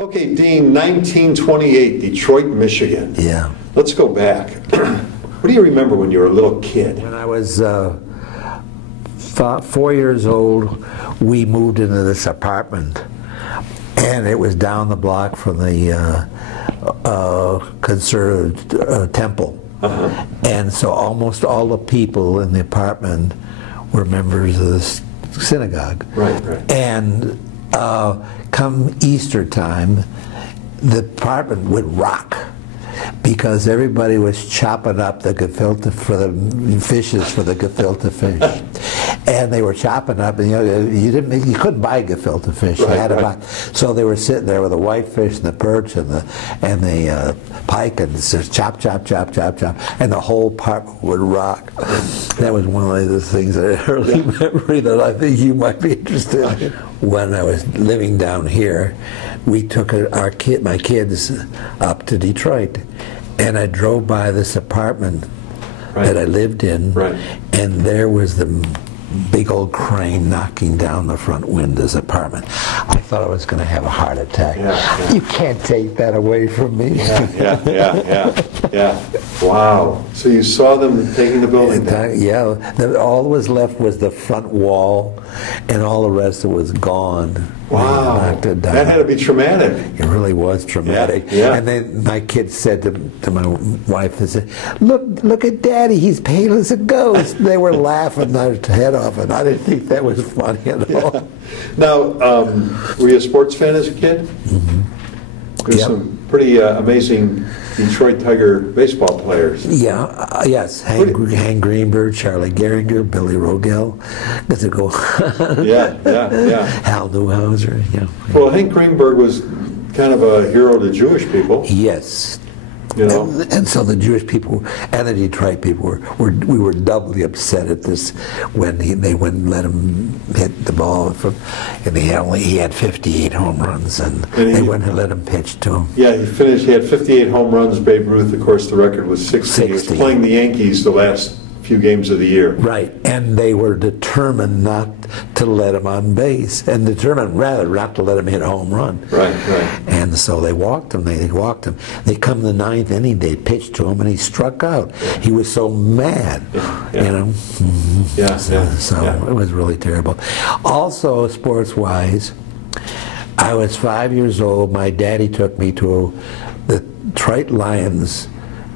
Okay, Dean, 1928, Detroit, Michigan. Yeah. Let's go back. What do you remember when you were a little kid? When I was 4 years old, we moved into this apartment, and it was down the block from the conservative temple. And so almost all the people in the apartment were members of the synagogue. Right, right. And come Easter time, the apartment would rock because everybody was chopping up the gefilte for the fishes for the gefilte fish. And they were chopping up, and you couldn't buy gefilte fish. Right, you had to right. buy. So they were sitting there with the whitefish and the perch and the pike, and just chop, chop, chop, chop, chop, and the whole apartment would rock. That was one of those things, an early memory that I think you might be interested in. When I was living down here, we took my kids up to Detroit, and I drove by this apartment that I lived in, and there was the big old crane knocking down the front windows apartment. I thought I was going to have a heart attack. You can't take that away from me. Yeah. Wow. So you saw them taking the building down? Yeah. All that was left was the front wall, and all the rest of it was gone. Wow. That had to be traumatic. It really was traumatic. Yeah. And then my kids said to my wife, they said, look at Daddy, he's pale as a ghost. They were laughing their head off, and I didn't think that was funny at all. Now, were you a sports fan as a kid? There's some pretty amazing Detroit Tiger baseball players. Yes. Hank Greenberg, Charlie Gehringer, Billy Rogel. Does it go on? Yeah. Hal Newhouser. Well, Hank Greenberg was kind of a hero to Jewish people. Yes. You know? And so the Jewish people and the Detroit people we were doubly upset at this when they wouldn't let him hit the ball and he had 58 home runs, and they wouldn't let him pitch to him. Yeah, he had 58 home runs. Babe Ruth, of course, the record was 60. He was playing the Yankees the last few games of the year. Right, and they were determined not to let him on base, and determined rather not to let him hit a home run. Right. And so they walked him. They come the ninth inning, they pitched to him, and he struck out. He was so mad, you know. So it was really terrible. Also, sports-wise, I was 5 years old. My daddy took me to the Detroit Lions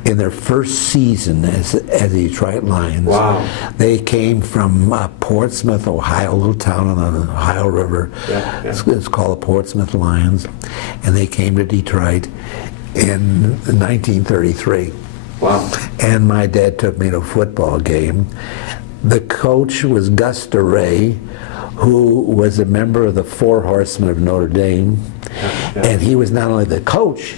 in their first season as the Detroit Lions. Wow. They came from Portsmouth, Ohio, a little town on the Ohio River. It's called the Portsmouth Lions. And they came to Detroit in 1933. Wow. And my dad took me to a football game. The coach was Gus DeRay, who was a member of the Four Horsemen of Notre Dame. And he was not only the coach,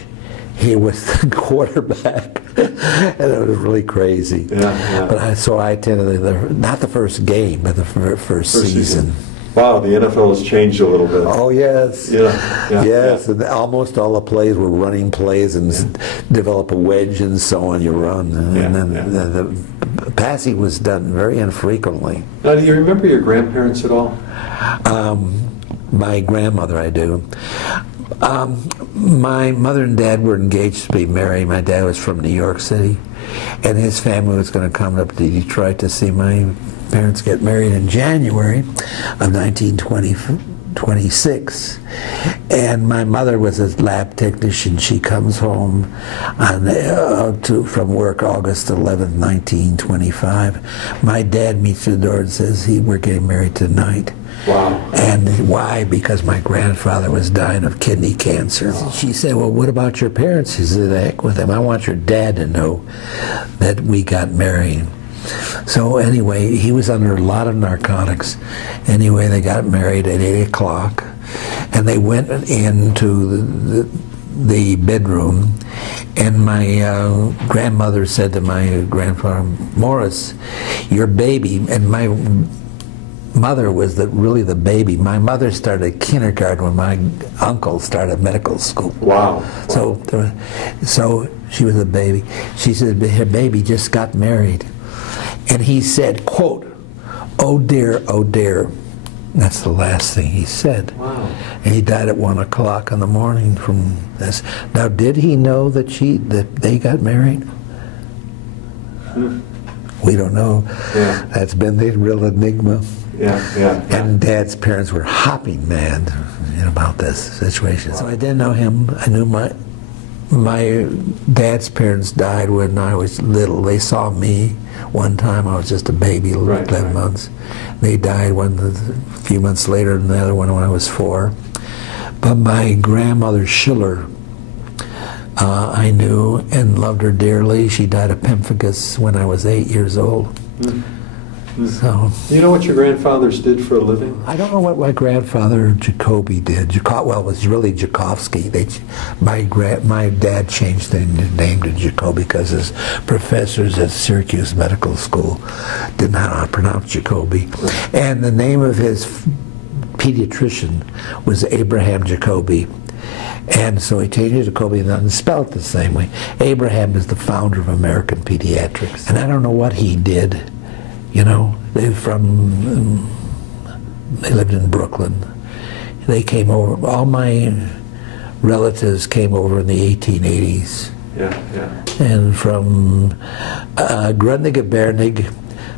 he was the quarterback, and it was really crazy. But so I attended not the first game, but the first season. Wow, the NFL has changed a little bit. Oh yes, yes, and almost all the plays were running plays, and develop a wedge and so on. You run, and then the passing was done very infrequently. Now, do you remember your grandparents at all? My grandmother, I do. My mother and dad were engaged to be married. My dad was from New York City, and his family was going to come up to Detroit to see my parents get married in January of 1926. And my mother was a lab technician. She comes home from work August 11th, 1925. My dad meets at the door and says, we're getting married tonight. Wow. And why? Because my grandfather was dying of kidney cancer. She said, well, what about your parents? He said, the heck with them. I want your dad to know that we got married. So anyway, he was under a lot of narcotics. Anyway, they got married at 8 o'clock, and they went into the bedroom, and my grandmother said to my grandfather, Morris, your baby, and my mother was really the baby. My mother started kindergarten when my uncle started medical school. Wow. So she was a baby. She said her baby just got married. And he said, quote, oh dear, That's the last thing he said. Wow. And he died at 1 o'clock in the morning from this. Now, did he know that they got married? We don't know. Yeah. That's been the real enigma. Yeah. And Dad's parents were hopping mad about this situation. So I didn't know him. I knew my dad's parents died when I was little. They saw me one time. I was just a baby, 11 months. They died a few months later, and the other one when I was 4. But my grandmother Schiller, I knew and loved her dearly. She died of pemphigus when I was 8 years old. So, you know what your grandfathers did for a living? I don't know what my grandfather Jacoby did. Well, it was really Jakovsky. My dad changed the name to Jacoby because his professors at Syracuse Medical School didn't know how to pronounce Jacoby. And the name of his pediatrician was Abraham Jacoby. And so he changed it to Jacoby and spelled it the same way. Abraham is the founder of American pediatrics. And I don't know what he did. They lived in Brooklyn. They came over. All my relatives came over in the 1880s. Yeah. And from Grundig,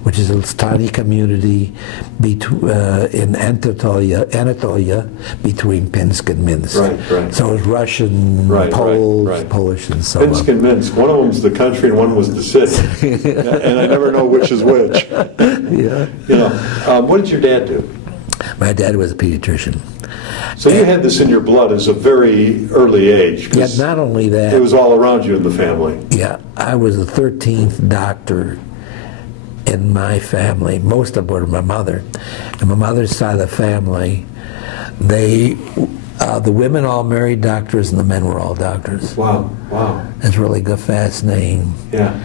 which is a tiny community in Anatolia, between Pinsk and Minsk. Right. So it was Russian, Poles, Polish, and so on. Pinsk and Minsk. One of them's the country and one was the city. And I never know which is which. Yeah. What did your dad do? My dad was a pediatrician. So you had this in your blood as a very early age. Yeah, not only that. It was all around you in the family. Yeah, I was the 13th doctor in my family. Most of them were my mother. And my mother's side of the family, the women all married doctors and the men were all doctors. Wow. That's really good, fast name. Yeah.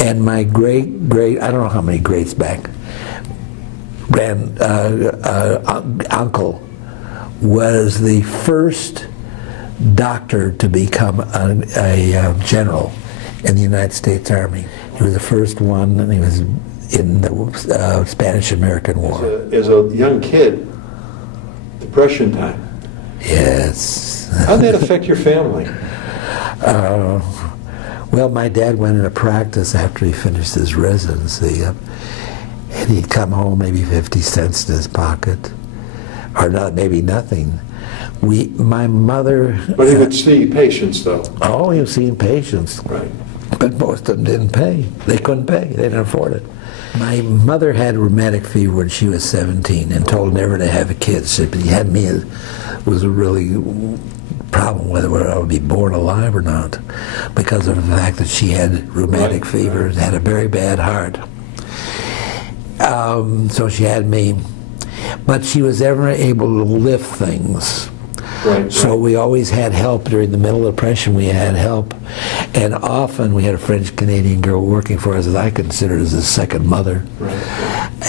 And my great, I don't know how many greats back, uncle was the first doctor to become a general in the United States Army. He was the first one, and he was in the Spanish-American War. As a young kid, Depression time. Yes. How did that affect your family? Well, my dad went into practice after he finished his residency, and he'd come home maybe 50 cents in his pocket, or not, maybe nothing. My mother... But he would see patients, though. Oh, he was seeing patients. Right. But most of them didn't pay. They couldn't pay. They didn't afford it. My mother had rheumatic fever when she was 17 and told never to have a kid. So he had me. It was a really problem whether I would be born alive or not, because of the fact that she had rheumatic fever and had a very bad heart. So she had me. But she was ever able to lift things. So we always had help. During the middle of the Depression, we had help. And often we had a French-Canadian girl working for us that I considered as a second mother.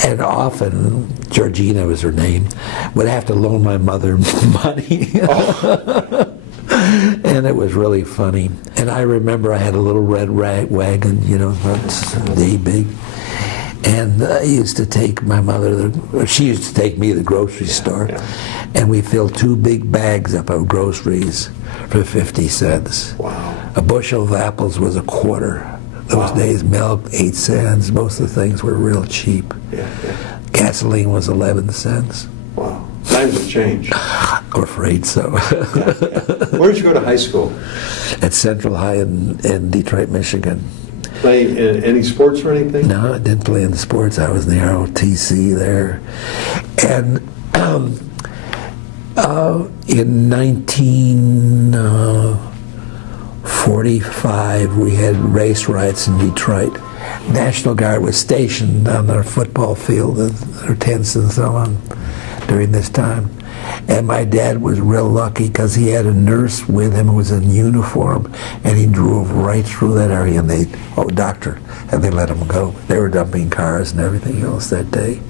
And often, Georgina was her name, would have to loan my mother money. And it was really funny. And I remember I had a little red wagon, about day big. And I used to take my mother, she used to take me to the grocery store, and we filled 2 big bags up of groceries for 50 cents. Wow. A bushel of apples was $0.25. Those days, milk, 8 cents. Most of the things were real cheap. Gasoline was 11 cents. Wow. Times have changed. I'm afraid so. Where did you go to high school? At Central High in Detroit, Michigan. Play in any sports or anything? No, I didn't play in the sports. I was in the ROTC there. And in 1945, we had race riots in Detroit. National Guard was stationed on our football field, our tents and so on, during this time. And my dad was real lucky because he had a nurse with him who was in uniform, and he drove right through that area, and they let him go. They were dumping cars and everything else that day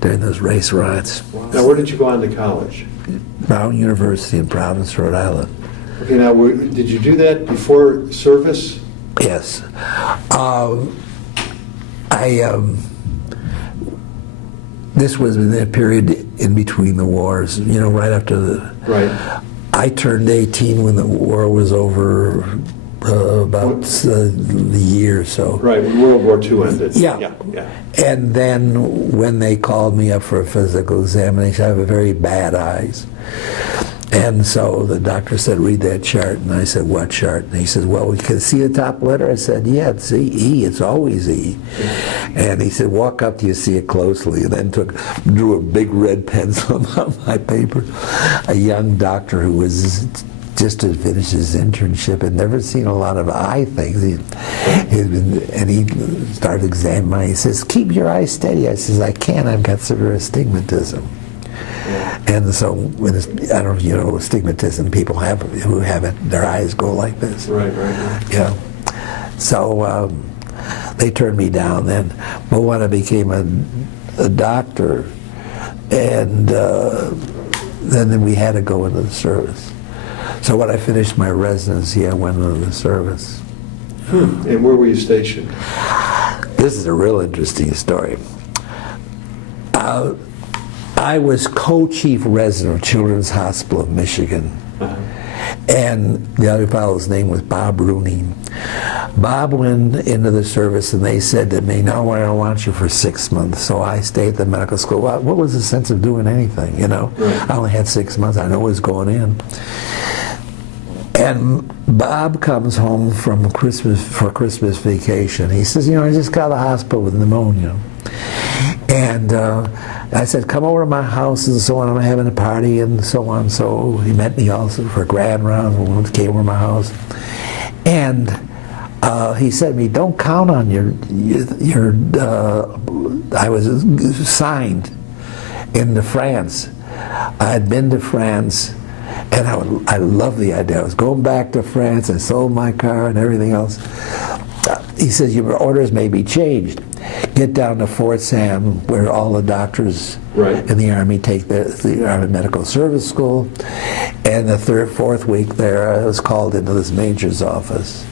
during those race riots. Now, where did you go on to college? Brown University in Providence, Rhode Island. Okay, now, did you do that before service? Yes. this was in that period in between the wars, you know, right after the... Right. I turned 18 when the war was over, about the year or so. Right, when World War II ended. Yeah. Yeah, yeah. And then when they called me up for a physical examination, I have a very bad eyes. And so the doctor said, read that chart. And I said, what chart? And he said, well, you can see the top letter? I said, yeah, it's E. It's always E. And he said, walk up till you see it closely. And then drew a big red pencil on my paper. A young doctor who was just had finished his internship, had never seen a lot of eye things. And he started examining. He says, keep your eyes steady. I says, I can't. I've got severe astigmatism. And so, I don't know if you know astigmatism, people who have it, their eyes go like this. Right, right. Yeah. So they turned me down then. But when I became a doctor, and then we had to go into the service. So when I finished my residency, I went into the service. And where were you stationed? This is a real interesting story. I was co-chief resident of Children's Hospital of Michigan. And the other fellow's name was Bob Rooney. Bob went into the service and they said to me, no, I don't want you for 6 months. So I stayed at the medical school. Well, what was the sense of doing anything, you know? Right. I only had 6 months. I know what was going in. And Bob comes home from Christmas vacation. He says, you know, I just got to the hospital with pneumonia. And I said, come over to my house and so on. I'm having a party and so on. So he met me also for a grand round. We came over to my house. And he said to me, don't count on I was signed into France. I had been to France. And I love the idea. I was going back to France. I sold my car and everything else. He says, your orders may be changed. Get down to Fort Sam, where all the doctors in the Army take the Army Medical Service School. And the fourth week there, I was called into this major's office.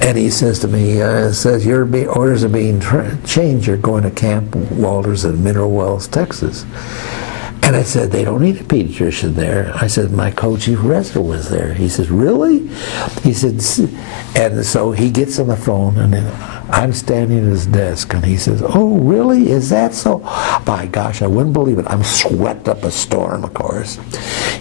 And he says to me, your orders are being changed. You're going to Camp Walters in Mineral Wells, Texas. And I said, they don't need a pediatrician there. I said, my co-chief resident was there. He says, really? He said, and so he gets on the phone, and I'm standing at his desk, and he says, oh, really? Is that so? By gosh, I wouldn't believe it. I'm swept up a storm, of course.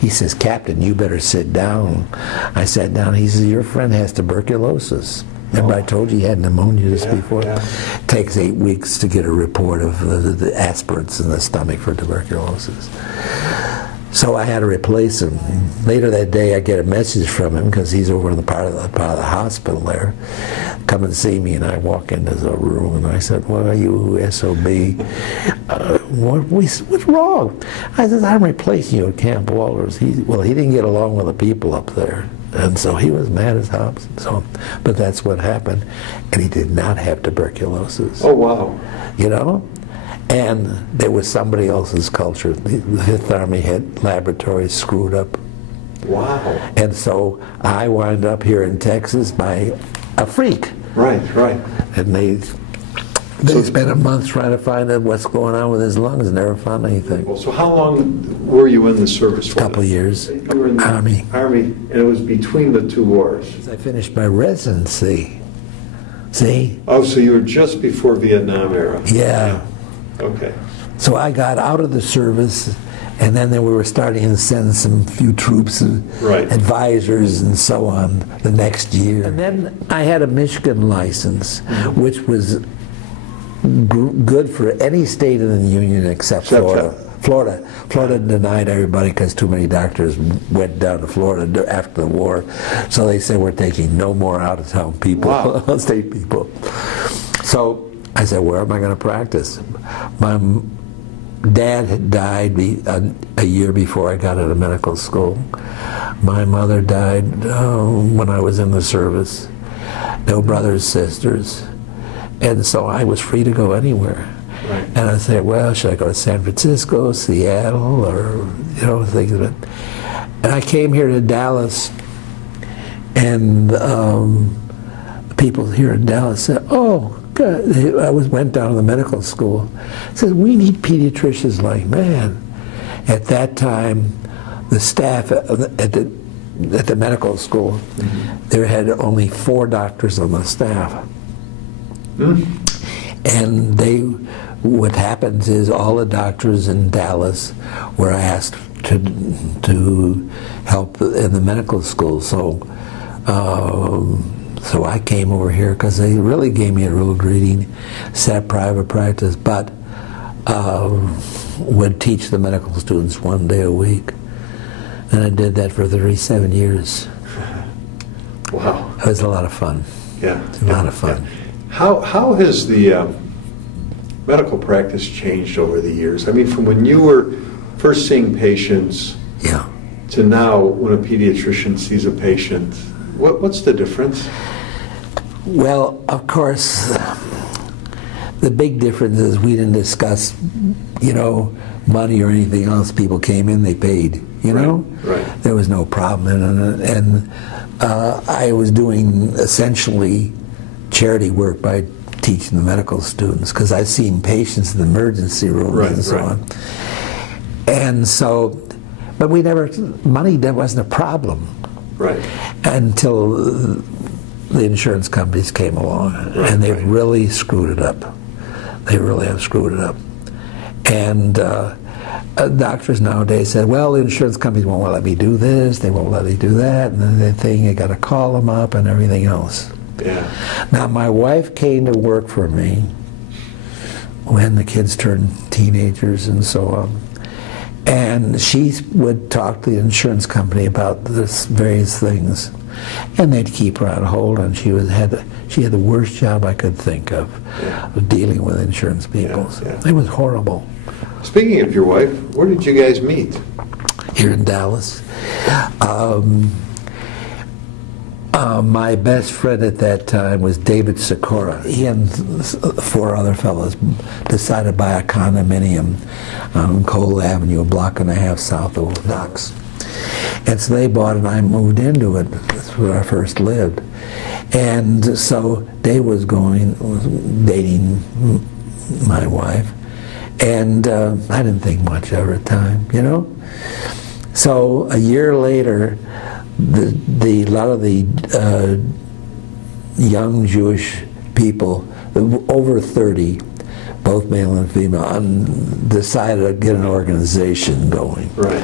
He says, Captain, you better sit down. I sat down. He says, your friend has tuberculosis. Remember I told you he had pneumonia just before? Yeah. It takes 8 weeks to get a report of the aspirates in the stomach for tuberculosis. So I had to replace him. Later that day I get a message from him because he's over in the part of the hospital there. Come and see me, and I walk into the room and I said, well, you SOB, what's wrong? I said, I'm replacing you at Camp Walters. Well, he didn't get along with the people up there. And so he was mad as hops. So, but that's what happened. And he did not have tuberculosis. Oh, wow. You know? And there was somebody else's culture. The Fifth Army had laboratories screwed up. Wow. And so I wound up here in Texas by a freak. Right, right. And they spent a month trying to find out what's going on with his lungs and never found anything. Well, so how long were you in the service for? A couple of years. You were in the Army, and it was between the two wars. I finished my residency. See? Oh, so you were just before Vietnam era. Yeah. Okay. So I got out of the service, and then we were starting to send some few troops and advisors and so on the next year. And then I had a Michigan license, which was good for any state in the Union except Florida. Florida denied everybody because too many doctors went down to Florida after the war. So they said, we're taking no more out-of-town people, state people. So I said, where am I going to practice? My dad had died a year before I got out of medical school. My mother died when I was in the service. No brothers, sisters. And so I was free to go anywhere. Right. And I said, well, should I go to San Francisco, Seattle, or, you know, things of it. And I came here to Dallas, and people here in Dallas said, oh, went down to the medical school. Says, we need pediatricians like, man. At that time, the staff at the medical school, there had only 4 doctors on the staff. And what happens is all the doctors in Dallas were asked to help in the medical school. So I came over here because they really gave me a real greeting, set up private practice, but would teach the medical students 1 day a week. And I did that for 37 years. Wow. It was a lot of fun. Yeah. It was a lot of fun. Yeah. How has the medical practice changed over the years? I mean, from when you were first seeing patients to now when a pediatrician sees a patient, what's the difference? Well, of course, the big difference is we didn't discuss, money or anything else. People came in, they paid, Right. There was no problem. And I was doing essentially charity work by teaching the medical students because I've seen patients in the emergency rooms and so on. And so, but money wasn't a problem. Right. Until the insurance companies came along, and they've really screwed it up. They really have screwed it up. And doctors nowadays said, well, the insurance companies won't let me do this, they won't let me do that, and then they think you got to call them up and everything else. Yeah. Now, my wife came to work for me when the kids turned teenagers and so on. And she would talk to the insurance company about this various things. And they'd keep her on hold, and she had the worst job I could think of dealing with insurance people. It was horrible. Speaking of your wife, where did you guys meet? Here in Dallas. My best friend at that time was David Sikora. He and 4 other fellows decided to buy a condominium on Cole Avenue, a block and a half south of the docks. And so they bought it, and I moved into it. That's where I first lived. And so Dave was dating my wife, and I didn't think much of her at the time, So a year later, a lot of the young Jewish people, over 30, both male and female, decided to get an organization going. Right.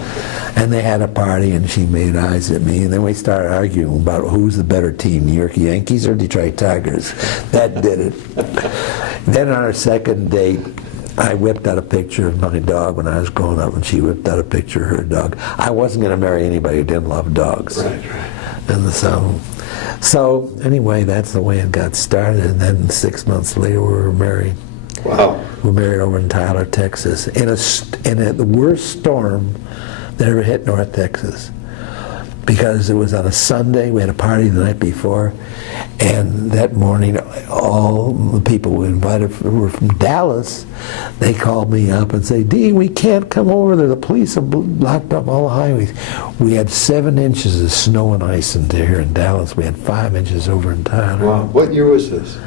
And they had a party, and she made eyes at me, and then we started arguing about who's the better team, New York Yankees or Detroit Tigers. That did it. Then on our second date, I whipped out a picture of my dog when I was growing up, and she whipped out a picture of her dog. I wasn't going to marry anybody who didn't love dogs. Right. And so anyway, that's the way it got started, and then 6 months later we were married. Wow. We were married over in Tyler, Texas, in the worst storm that ever hit North Texas. Because it was on a Sunday, we had a party the night before, and that morning all the people we invited were from Dallas. They called me up and said, Dee, we can't come over there, the police have blocked up all the highways. We had 7 inches of snow and ice here in Dallas. We had 5 inches over in Tyler. Wow. What year was this?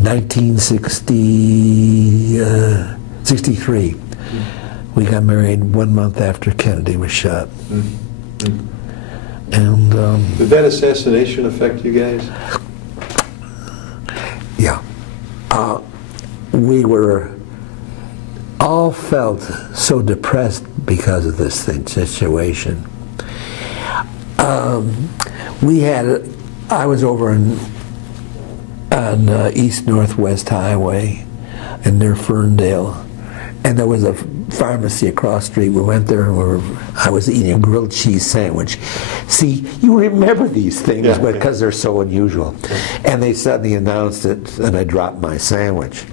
1963. We got married 1 month after Kennedy was shot. And did that assassination affect you guys? Yeah. We were all felt so depressed because of this situation. I was over on East Northwest Highway and near Ferndale, and there was a pharmacy across the street. We went there, and I was eating a grilled cheese sandwich. See, you remember these things because they're so unusual. And they suddenly announced it, and I dropped my sandwich.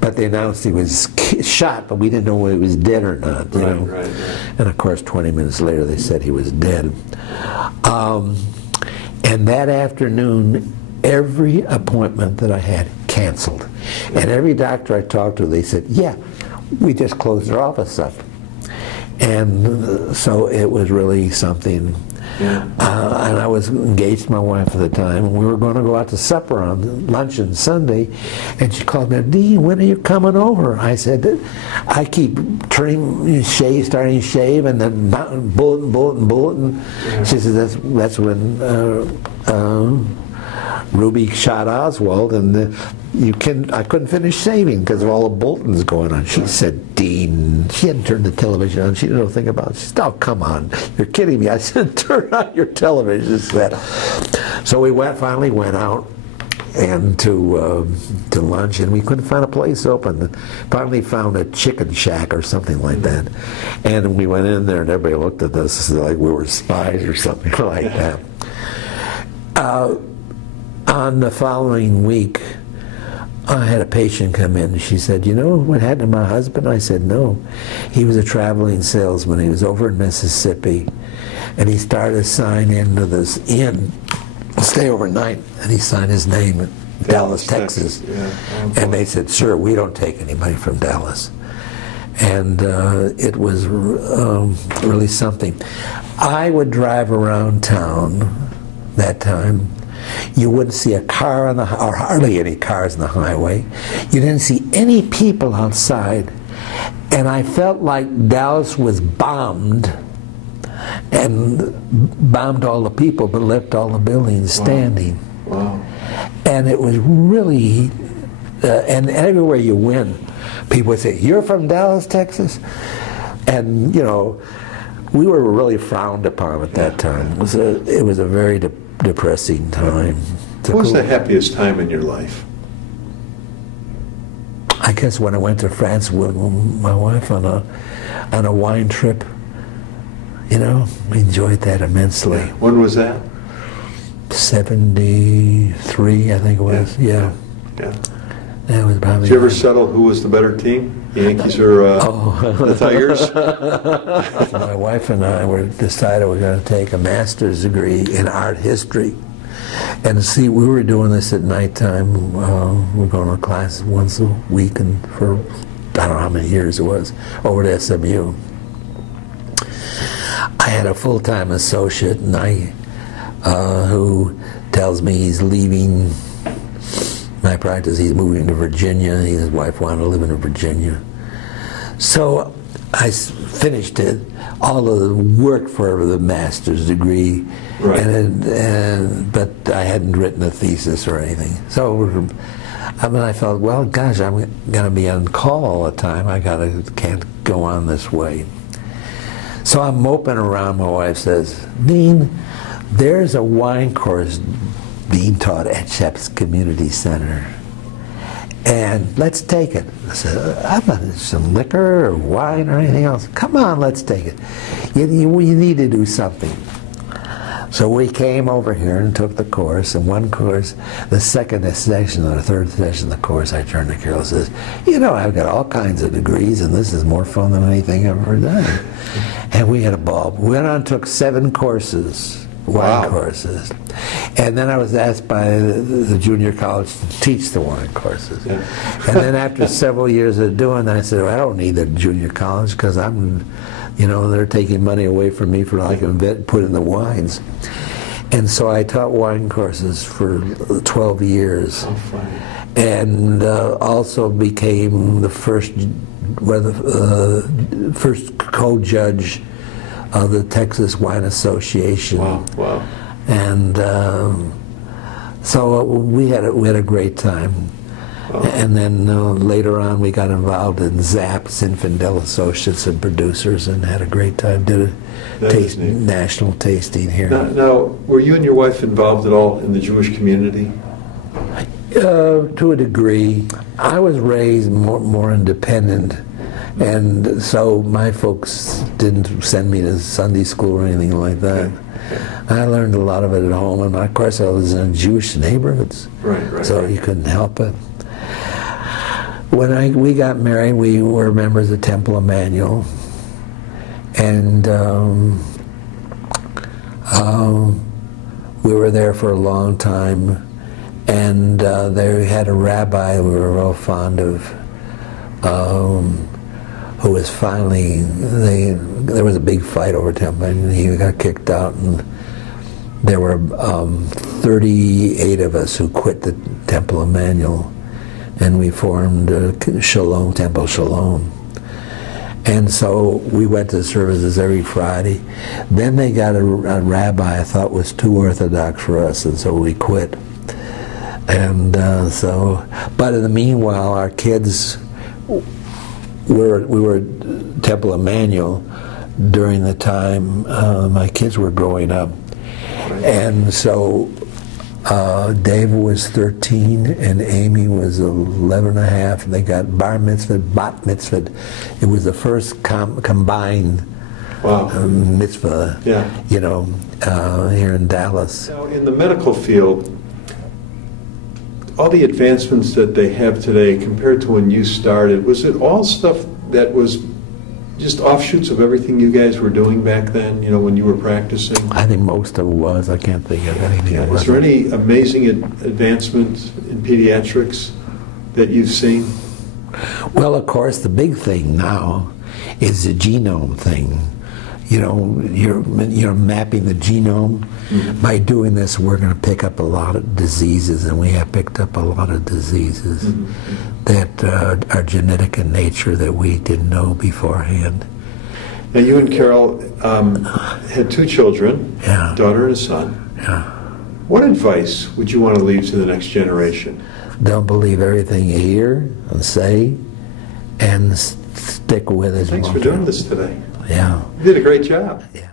But they announced he was shot, but we didn't know whether he was dead or not. You know? Right. And of course, 20 minutes later, they said he was dead. And that afternoon, every appointment that I had canceled. And every doctor I talked to, they said, yeah, we just closed our office up. And so it was really something And I was engaged to my wife at the time, and we were going to go out to supper on luncheon Sunday, and she called me, Dean, when are you coming over? I said, I keep starting to shave, and then bulletin. She said, that's when Ruby shot Oswald, and I couldn't finish shaving because of all the bulletins going on. She said, Dean, she hadn't turned the television on. She didn't know a thing about it. She said, oh, come on, you're kidding me. I said, turn on your television set. So we finally went out and to lunch, and we couldn't find a place open. Finally found a chicken shack or something like that. And we went in there, and everybody looked at us like we were spies or something like that. On the following week, I had a patient come in. She said, you know what happened to my husband? I said, no. He was a traveling salesman. He was over in Mississippi, and he started to sign into this inn, stay overnight, and he signed his name in Dallas, Texas. And they said, sir, we don't take anybody from Dallas. And it was really something. I would drive around town that time. You wouldn't see a car or hardly any cars on the highway. You didn't see any people outside. And I felt like Dallas was bombed, and bombed all the people, but left all the buildings standing. Wow. And it was really, and everywhere you went, people would say, you're from Dallas, Texas? And, you know, we were really frowned upon at that time. It was a very depressing time. What was the happiest time in your life? I guess when I went to France with my wife on a wine trip. You know, we enjoyed that immensely. When was that? 73, I think it was. Yeah. That was probably. Did you ever settle who was the better team? The Yankees or the Tigers? My wife and I decided we were going to take a master's degree in art history. And see, we were doing this at nighttime. We were going to class once a week, and for I don't know how many years it was, over to SMU. I had a full-time associate, and who tells me he's leaving my practice. He's moving to Virginia. He and his wife wanted to live in Virginia. So I finished it, all of the work for the master's degree, but I hadn't written a thesis or anything. So I felt, well, gosh, I'm going to be on call all the time. Can't go on this way. So I'm moping around. My wife says, Dean, there's a wine course being taught at Shep's Community Center, and let's take it. I said, I'm not some liquor or wine or anything else. Come on, let's take it. You need to do something. So we came over here and took the course, and one course, the second session or the third session of the course, I turned to Carol and says, you know, I've got all kinds of degrees, and this is more fun than anything I've ever done. And we had a ball. We went on and took 7 courses. Wine courses. And then I was asked by the junior college to teach the wine courses. And then after several years of doing that, I said, well, I don't need the junior college because they're taking money away from me for I can put in the wines. And so I taught wine courses for 12 years. And also became the first co-judge of the Texas Wine Association. Wow. And so we had a great time. Wow. And then later on we got involved in ZAP, Zinfandel Associates and Producers, and had a great time. Did a national tasting here. Now, were you and your wife involved at all in the Jewish community? To a degree. I was raised more independent. And so my folks didn't send me to Sunday school or anything like that. I learned a lot of it at home, and of course I was in Jewish neighborhoods, so you couldn't help it. When we got married, we were members of Temple Emmanuel, and we were there for a long time, and they had a rabbi we were real fond of, who was finally, there was a big fight over Temple, and he got kicked out, and there were 38 of us who quit the Temple Emmanuel, and we formed Shalom, Temple Shalom. And so we went to services every Friday. Then they got a rabbi I thought was too orthodox for us, and so we quit. And but in the meanwhile, our kids we were Temple Emmanuel during the time my kids were growing up. And so David was 13 and Amy was 11 and a half. They got bar mitzvah, bat mitzvah. It was the first combined mitzvah, you know, here in Dallas. Now, in the medical field, all the advancements that they have today compared to when you started, was it all stuff that was just offshoots of everything you guys were doing back then, you know, when you were practicing? I think most of it was. I can't think of anything. Yeah. Is there any amazing advancements in pediatrics that you've seen? Well, of course, the big thing now is the genome thing. You know, you're mapping the genome. Mm-hmm. By doing this, we're going to pick up a lot of diseases, and we have picked up a lot of diseases mm-hmm. that are genetic in nature that we didn't know beforehand. Now, you and Carol had 2 children, a daughter and a son. Yeah. What advice would you want to leave to the next generation? Don't believe everything you hear and say, and stick with it. Thanks for doing this today. Yeah. You did a great job. Yeah.